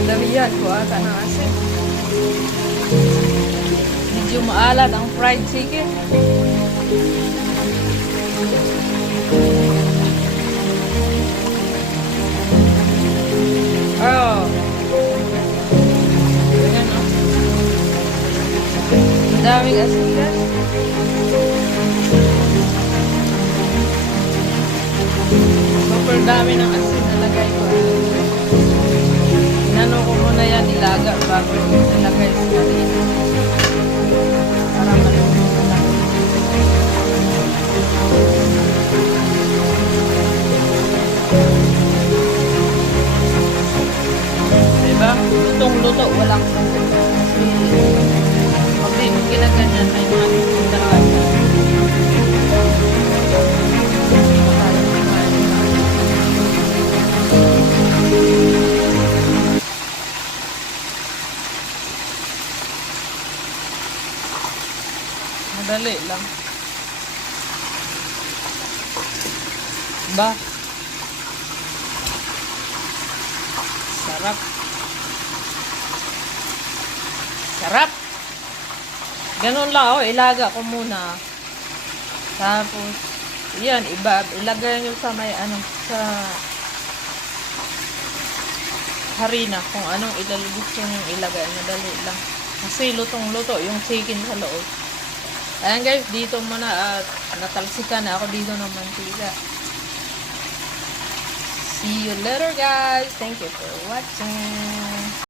Kadamihan ko ata ng asin. Medyo maalat ang fried chicken. Oh. Ayan, oh. Ang daming asin, guys. Super dami ng asin na lagay ko. Inano ko muna yan, ilaga bago nilagay sa harina. Para malunod na lang. Diba? Lutong-luto, walang luto. Kasi, pag di mo ginaganyan, may mga tindahan na. Madali lang. Ba? Sarap. Sarap. Ganun lang, oh. Ilaga ko muna. Tapos, yan, ilagay nyo sa may, sa harina kung anong gusto nyo ilagay. Madali lang. Kasi lutong-luto yung chicken sa loob. Ayan guys, dito muna at natalsikan na ako dito ng mantika. See you later guys. Thank you for watching.